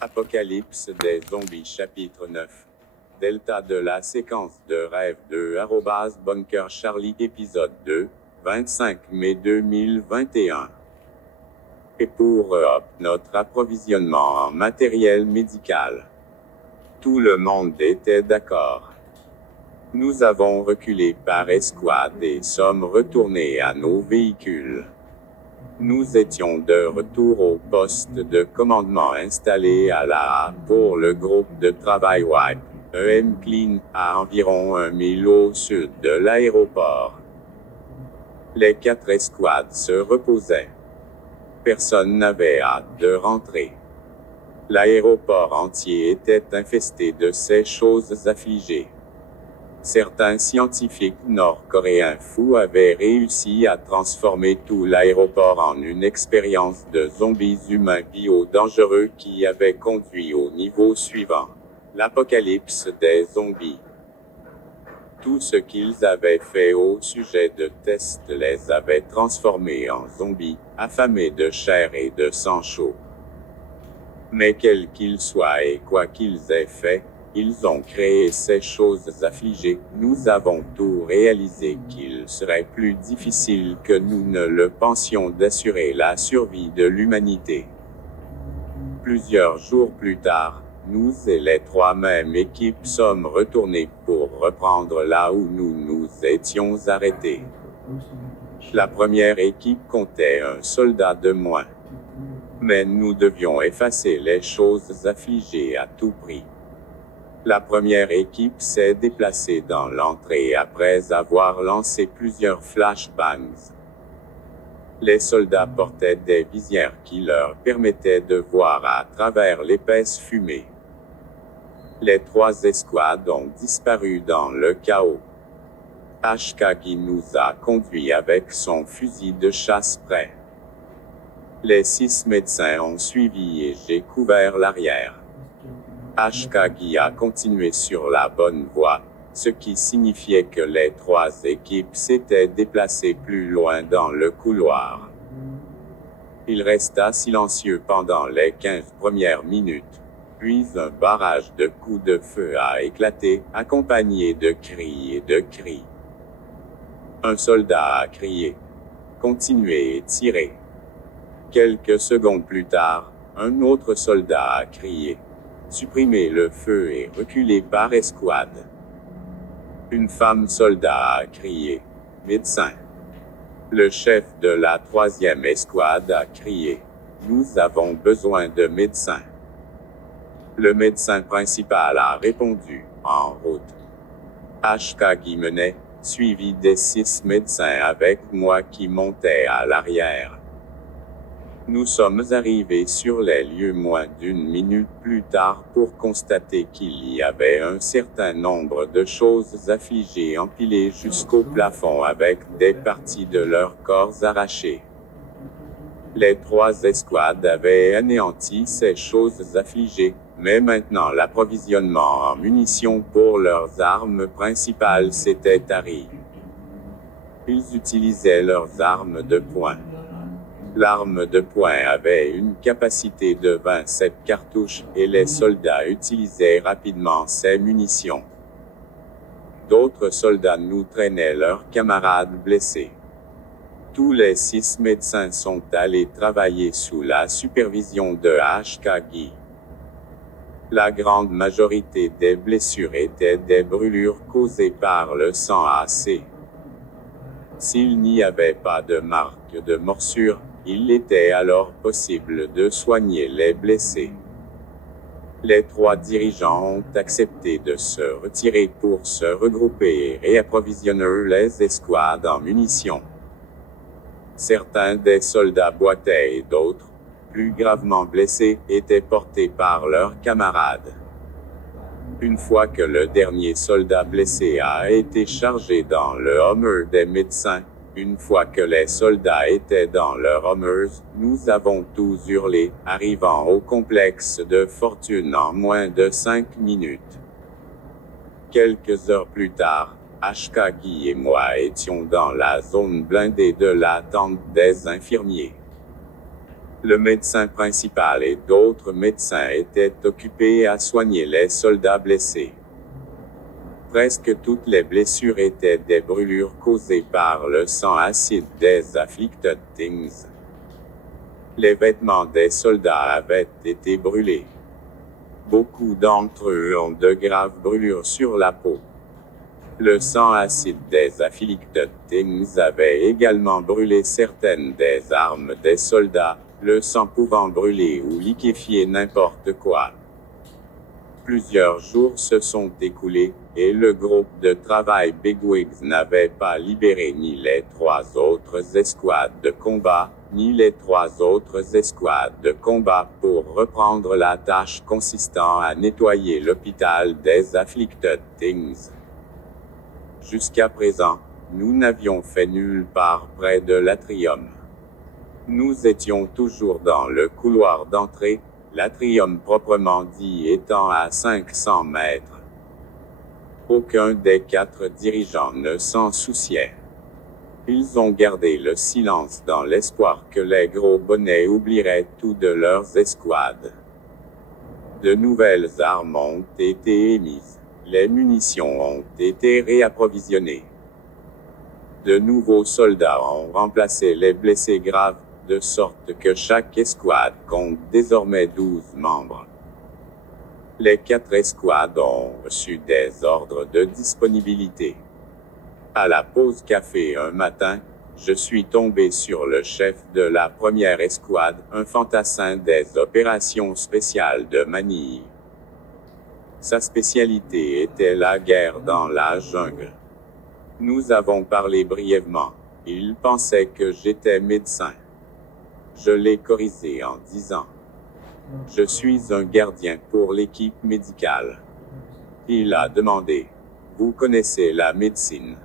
Apocalypse des zombies chapitre 9. Delta de la séquence de rêve 2 @Bunker Charlie épisode 2, 25 mai 2021. Et pour notre approvisionnement en matériel médical. Tout le monde était d'accord. Nous avons reculé par escouade et sommes retournés à nos véhicules. Nous étions de retour au poste de commandement installé à la pour le groupe de travail Wipe, EM Clean, à environ 1 mile au sud de l'aéroport. Les 4 escouades se reposaient. Personne n'avait hâte de rentrer. L'aéroport entier était infesté de ces choses affligées. Certains scientifiques nord-coréens fous avaient réussi à transformer tout l'aéroport en une expérience de zombies humains bio-dangereux qui avait conduit au niveau suivant. L'apocalypse des zombies. Tout ce qu'ils avaient fait au sujet de tests les avait transformés en zombies, affamés de chair et de sang chaud. Mais quels qu'ils soient et quoi qu'ils aient fait, ils ont créé ces choses affligées. Nous avons tout réalisé qu'il serait plus difficile que nous ne le pensions d'assurer la survie de l'humanité. Plusieurs jours plus tard, nous et les 3 mêmes équipes sommes retournés pour reprendre là où nous nous étions arrêtés. La première équipe comptait un soldat de moins. Mais nous devions effacer les choses affligées à tout prix. La première équipe s'est déplacée dans l'entrée après avoir lancé plusieurs flashbangs. Les soldats portaient des visières qui leur permettaient de voir à travers l'épaisse fumée. Les 3 escouades ont disparu dans le chaos. Ashkagi nous a conduits avec son fusil de chasse prêt. Les 6 médecins ont suivi et j'ai couvert l'arrière. Ashkagi a continué sur la bonne voie, ce qui signifiait que les 3 équipes s'étaient déplacées plus loin dans le couloir. Il resta silencieux pendant les 15 premières minutes, puis un barrage de coups de feu a éclaté, accompagné de cris et de cris. Un soldat a crié « Continuez et tirez ». Quelques secondes plus tard, un autre soldat a crié « Supprimez le feu et reculez par escouade ». Une femme soldat a crié « Médecin ». Le chef de la 3e escouade a crié « Nous avons besoin de médecins ». Le médecin principal a répondu « En route ». Ashkagi menait, suivi des 6 médecins avec moi qui montaient à l'arrière. Nous sommes arrivés sur les lieux moins d'1 minute plus tard pour constater qu'il y avait un certain nombre de choses affligées empilées jusqu'au plafond avec des parties de leurs corps arrachées. Les 3 escouades avaient anéanti ces choses affligées, mais maintenant l'approvisionnement en munitions pour leurs armes principales s'était tari. Ils utilisaient leurs armes de poing. L'arme de poing avait une capacité de 27 cartouches, et les soldats utilisaient rapidement ces munitions. D'autres soldats nous traînaient leurs camarades blessés. Tous les 6 médecins sont allés travailler sous la supervision de Ashkagi. La grande majorité des blessures étaient des brûlures causées par le sang AC. S'il n'y avait pas de marque de morsure, il était alors possible de soigner les blessés. Les 3 dirigeants ont accepté de se retirer pour se regrouper et réapprovisionner les escouades en munitions. Certains des soldats boitaient et d'autres, plus gravement blessés, étaient portés par leurs camarades. Une fois que le dernier soldat blessé a été chargé dans le Hummer des médecins, une fois que les soldats étaient dans leur Hummers, nous avons tous hurlé, arrivant au complexe de fortune en moins de 5 minutes. Quelques heures plus tard, Ashkagi et moi étions dans la zone blindée de la tente des infirmiers. Le médecin principal et d'autres médecins étaient occupés à soigner les soldats blessés. Presque toutes les blessures étaient des brûlures causées par le sang acide des afflicted things. Les vêtements des soldats avaient été brûlés. Beaucoup d'entre eux ont de graves brûlures sur la peau. Le sang acide des afflicted things avait également brûlé certaines des armes des soldats, le sang pouvant brûler ou liquéfier n'importe quoi. Plusieurs jours se sont écoulés, et le groupe de travail Bigwigs n'avait pas libéré ni les 3 autres escouades de combat, ni les 3 autres escouades de combat pour reprendre la tâche consistant à nettoyer l'hôpital des afflicted things. Jusqu'à présent, nous n'avions fait nulle part près de l'atrium. Nous étions toujours dans le couloir d'entrée, l'atrium proprement dit étant à 500 mètres. Aucun des 4 dirigeants ne s'en souciait. Ils ont gardé le silence dans l'espoir que les gros bonnets oublieraient tout de leurs escouades. De nouvelles armes ont été émises. Les munitions ont été réapprovisionnées. De nouveaux soldats ont remplacé les blessés graves, de sorte que chaque escouade compte désormais 12 membres. Les 4 escouades ont reçu des ordres de disponibilité. À la pause café un matin, je suis tombé sur le chef de la première escouade, un fantassin des opérations spéciales de Manille. Sa spécialité était la guerre dans la jungle. Nous avons parlé brièvement. Il pensait que j'étais médecin. Je l'ai corrigé en disant: je suis un gardien pour l'équipe médicale. Il a demandé: vous connaissez la médecine?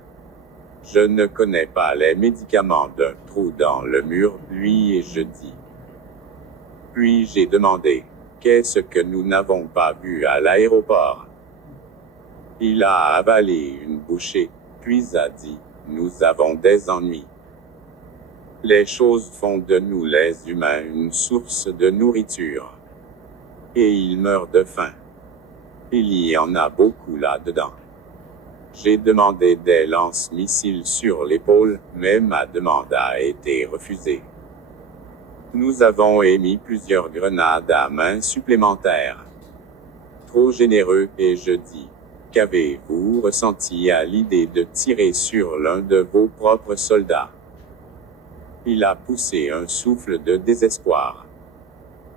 Je ne connais pas les médicaments d'un trou dans le mur, lui et je dis. Puis j'ai demandé: qu'est-ce que nous n'avons pas vu à l'aéroport? Il a avalé une bouchée, puis a dit: nous avons des ennuis. Les choses font de nous les humains une source de nourriture. Et ils meurent de faim. Il y en a beaucoup là-dedans. J'ai demandé des lance-missiles sur l'épaule, mais ma demande a été refusée. Nous avons émis plusieurs grenades à main supplémentaires. Trop généreux, et je dis: qu'avez-vous ressenti à l'idée de tirer sur l'un de vos propres soldats? Il a poussé un souffle de désespoir.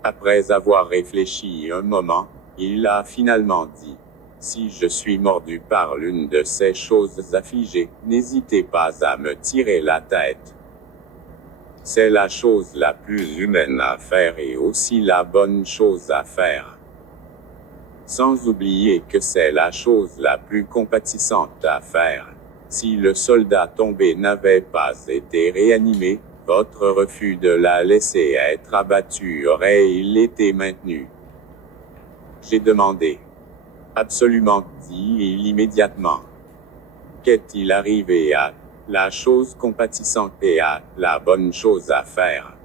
Après avoir réfléchi un moment, il a finalement dit: si je suis mordu par l'une de ces choses affligées, n'hésitez pas à me tirer la tête. C'est la chose la plus humaine à faire et aussi la bonne chose à faire. Sans oublier que c'est la chose la plus compatissante à faire. Si le soldat tombé n'avait pas été réanimé, votre refus de la laisser être abattue aurait-il été maintenu? J'ai demandé. Absolument, dit-il immédiatement. Qu'est-il arrivé à la chose compatissante et à la bonne chose à faire?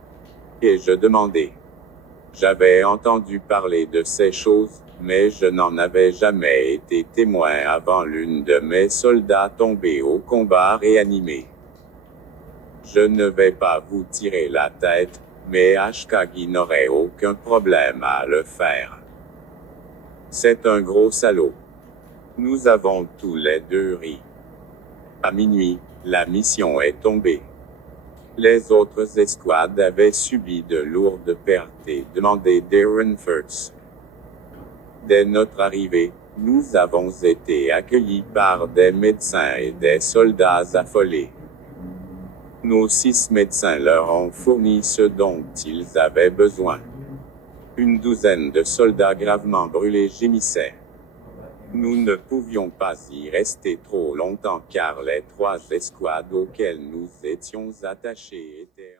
Et je demandai. J'avais entendu parler de ces choses, mais je n'en avais jamais été témoin avant l'une de mes soldats tombés au combat réanimé. Je ne vais pas vous tirer la tête, mais Ashkagi n'aurait aucun problème à le faire. C'est un gros salaud. Nous avons tous les deux ri. À minuit, la mission est tombée. Les autres escouades avaient subi de lourdes pertes et demandé des reinforts. Dès notre arrivée, nous avons été accueillis par des médecins et des soldats affolés. Nos 6 médecins leur ont fourni ce dont ils avaient besoin. Une douzaine de soldats gravement brûlés gémissaient. Nous ne pouvions pas y rester trop longtemps car les 3 escouades auxquelles nous étions attachés étaient